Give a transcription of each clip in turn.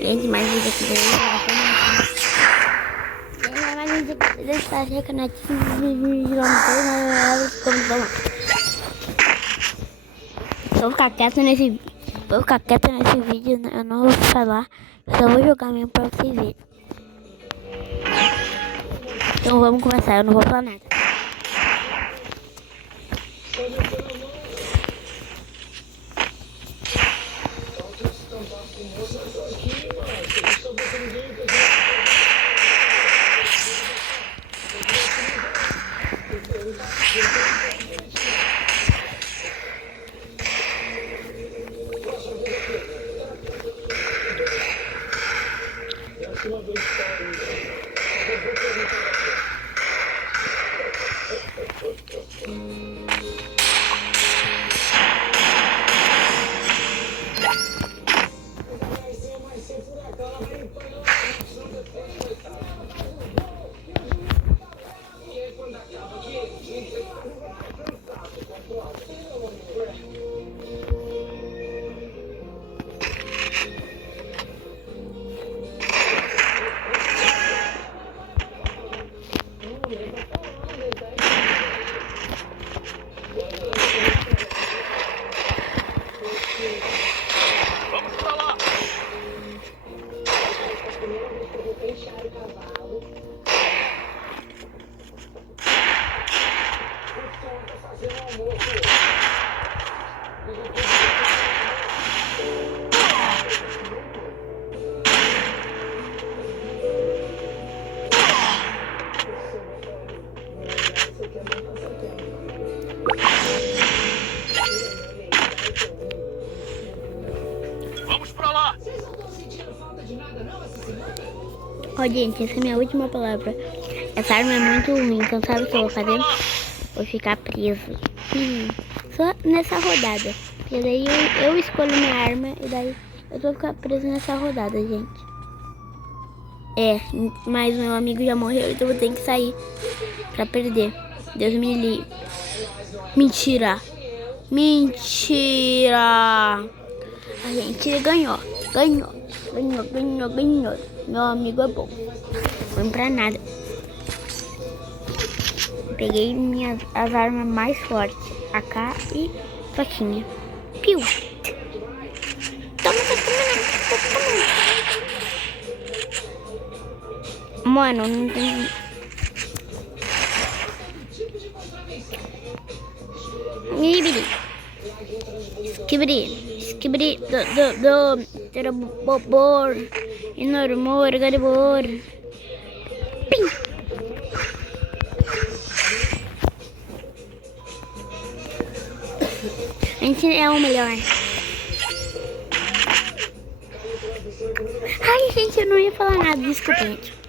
Gente, mais vídeo aqui dele. Gente, mais vídeo aqui dele. Está chegando aqui. Vou ficar quieto nesse vídeo. Eu não vou falar. Só vou jogar mesmo pra vocês verem. Então vamos começar. Eu não vou falar nada. Ó, gente, essa é a minha última palavra. Essa arma é muito ruim, então sabe o que eu vou fazer? Vou ficar preso. Só nessa rodada. E daí eu escolho minha arma e daí eu vou ficar preso nessa rodada, gente. Mas meu amigo já morreu, então eu vou ter que sair pra perder. Deus me livre. Mentira. Mentira. A gente ganhou. Ganhou. Meu amigo é bom. Não pra nada. Peguei as armas mais fortes. AK e faquinha. Piu. Toma. Mano, não tem... Skibidi. Do bobor. Enormor, garibor. Pim. A gente é o melhor. Ai, gente, eu não ia falar nada. Desculpa, gente.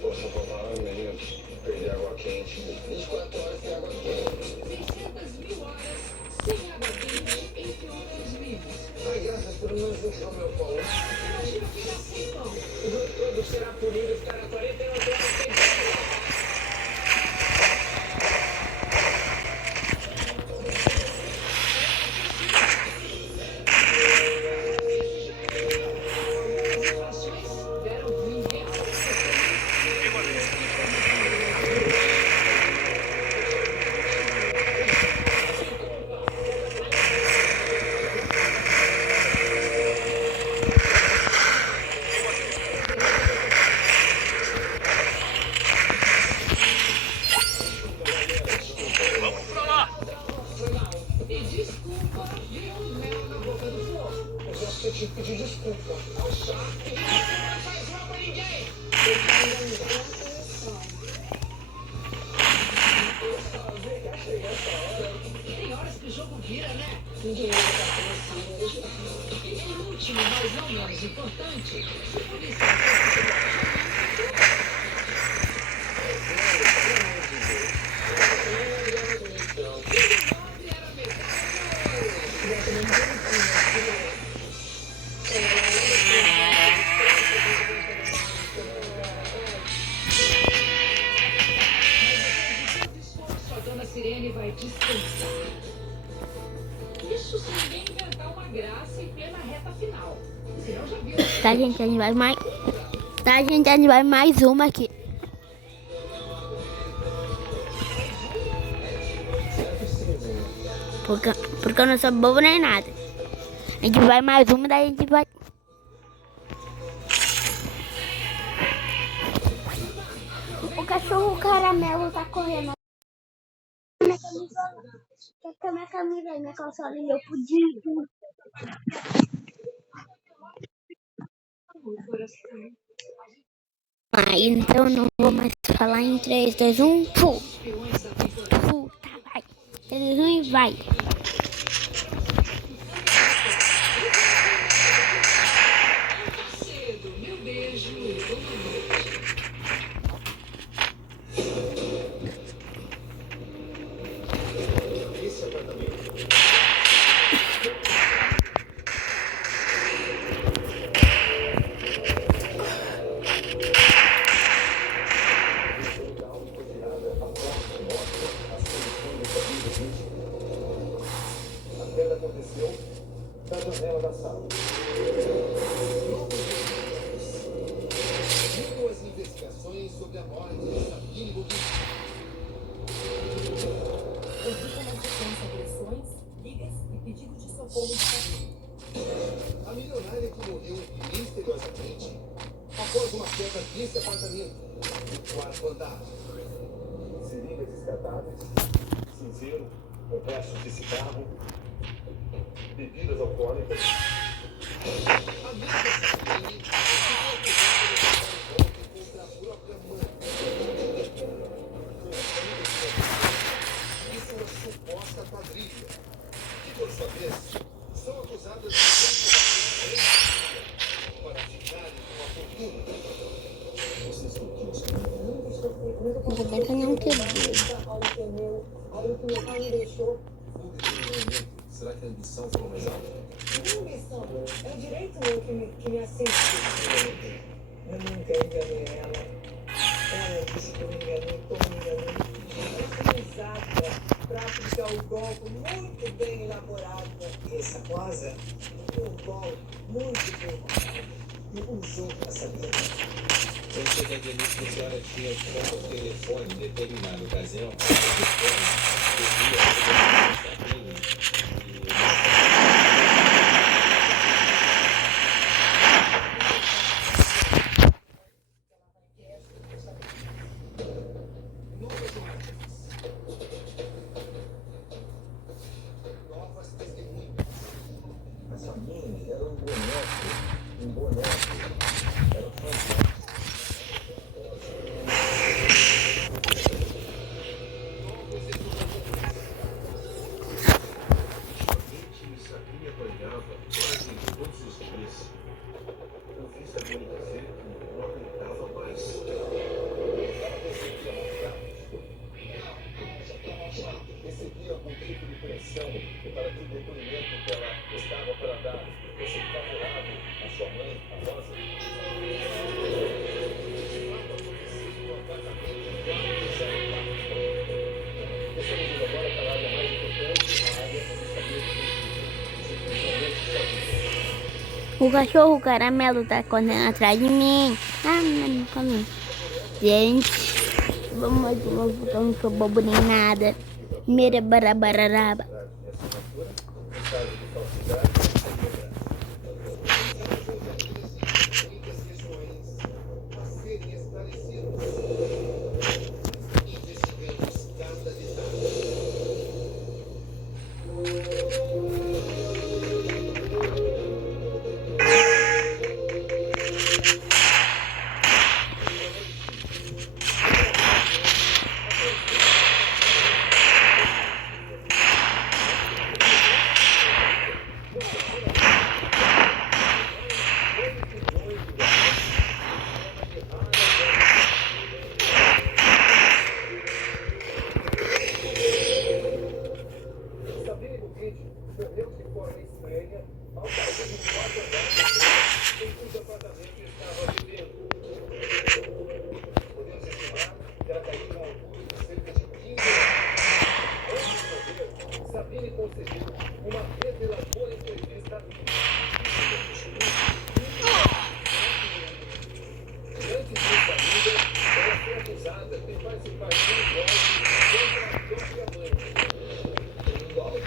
Força total, menos. Perder água quente. 24 horas sem água quente. 600.000 horas sem água quente em pioneros vivos. Ai, graças por menos puxou meu pão. Imagina ficar sem pão. O jogo todo será punido e ficará 48 horas sem pão. Eu tive que pedir desculpa ao Shark e você não faz mal pra ninguém. Eu ainda não tenho atenção. Eu sabia que ia chegar essa hora. Tem horas que o jogo vira, né? Ninguém vai começar mesmo. E por último, mas não menos importante, se for licença, é descansar. Isso se ninguém inventar uma graça e pé na reta final. Senão já viu. Tá, gente, a gente vai mais. Tá, gente, a gente vai mais uma aqui. Porque eu não sou bobo nem nada. A gente vai mais uma, daí a gente vai. O cachorro caramelo tá correndo. Minha camisola. Quer minha camisa, minha calçola e meu pudim. Então eu não vou mais falar em 3, 2, 1. Fu! Fu, tá, vai. 3, 2, 1 e vai. Cedo, meu beijo, boa noite. Esse apartamento. A queda aconteceu na janela da sala. Duas investigações sobre a morte de Sabine Bobinski. Houve como sequência agressões, ligas e pedido de socorro de família. A milionária que morreu misteriosamente após uma queda desse apartamento no quarto andar. Seringas descartáveis, cinzeiro, restos de cigarro, bebidas alcoólicas. A mesma Sabine ficou acusada de golpe contra a própria mãe. Isso é uma suposta quadrilha, que por sua vez são acusadas de para ficarem com a fortuna. Vocês não tinham Ainda bem que eu não quebrei. Será que a ambição ficou mais alta? Não, ambição, é o direito meu que me assiste. Eu nunca enganei ela. Ela disse que eu me enganei, como me enganei. Eu sou exata para aplicar o golpe muito bem elaborado. E essa cosa, um golpe muito bem. E usou para saber. Quando cheguei a dizer que a senhora tinha como telefone em determinada ocasião, novas testemunhas. Mas a mim era um boneco, era fantástico. Sabia apanhava quase todos os dias. Eu vi Sabine dizer que não aguentava mais. Recebia algum tipo de pressão para que o depoimento que ela estava para dar fosse favorável à sua mãe, a Rosa. Estamos agora para a área mais importante, a área onde sabia O cachorro caramelo tá correndo atrás de mim. Ah, não, calma. Gente, vamos de novo, eu não sou bobo nem nada. Mira barabararaba. investigamos cada detalhe. concedeu uma reveladora entrevista. Antes disso ainda, ela foi acusada de participar de um golpe contra a própria mãe. Segundo áudio,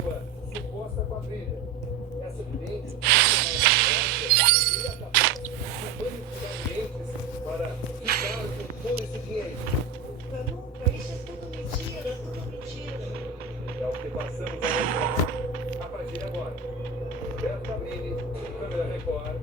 sua suposta quadrilha. Essa evidência seria capaz de manipular clientes para ficar com todo esse dinheiro. Nunca, isso é tudo mentira, tudo mentira. É o que passamos a mostrar a partir de agora. Berta Mini, câmera Record.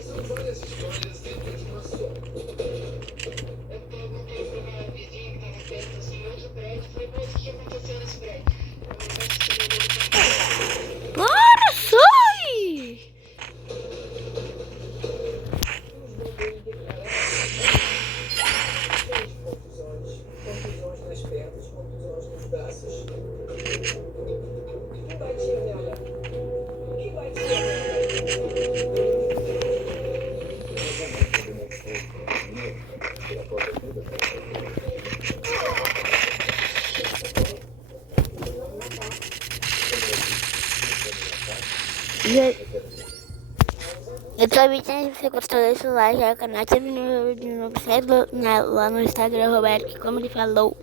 São várias histórias dentro de uma só. Eu perguntei para uma vizinha que estava perto assim, em outro prédio, falei, mas o que aconteceu nesse prédio? Eu não posso saber do que Bora, sai! Contusões nas pernas, contusões nos braços. Quem batia nela? Quem batia nela? Eu tô avisando se você gostou desse like, já o canal, se inscreve no novo, segue lá no Instagram, Roberto, que como ele falou.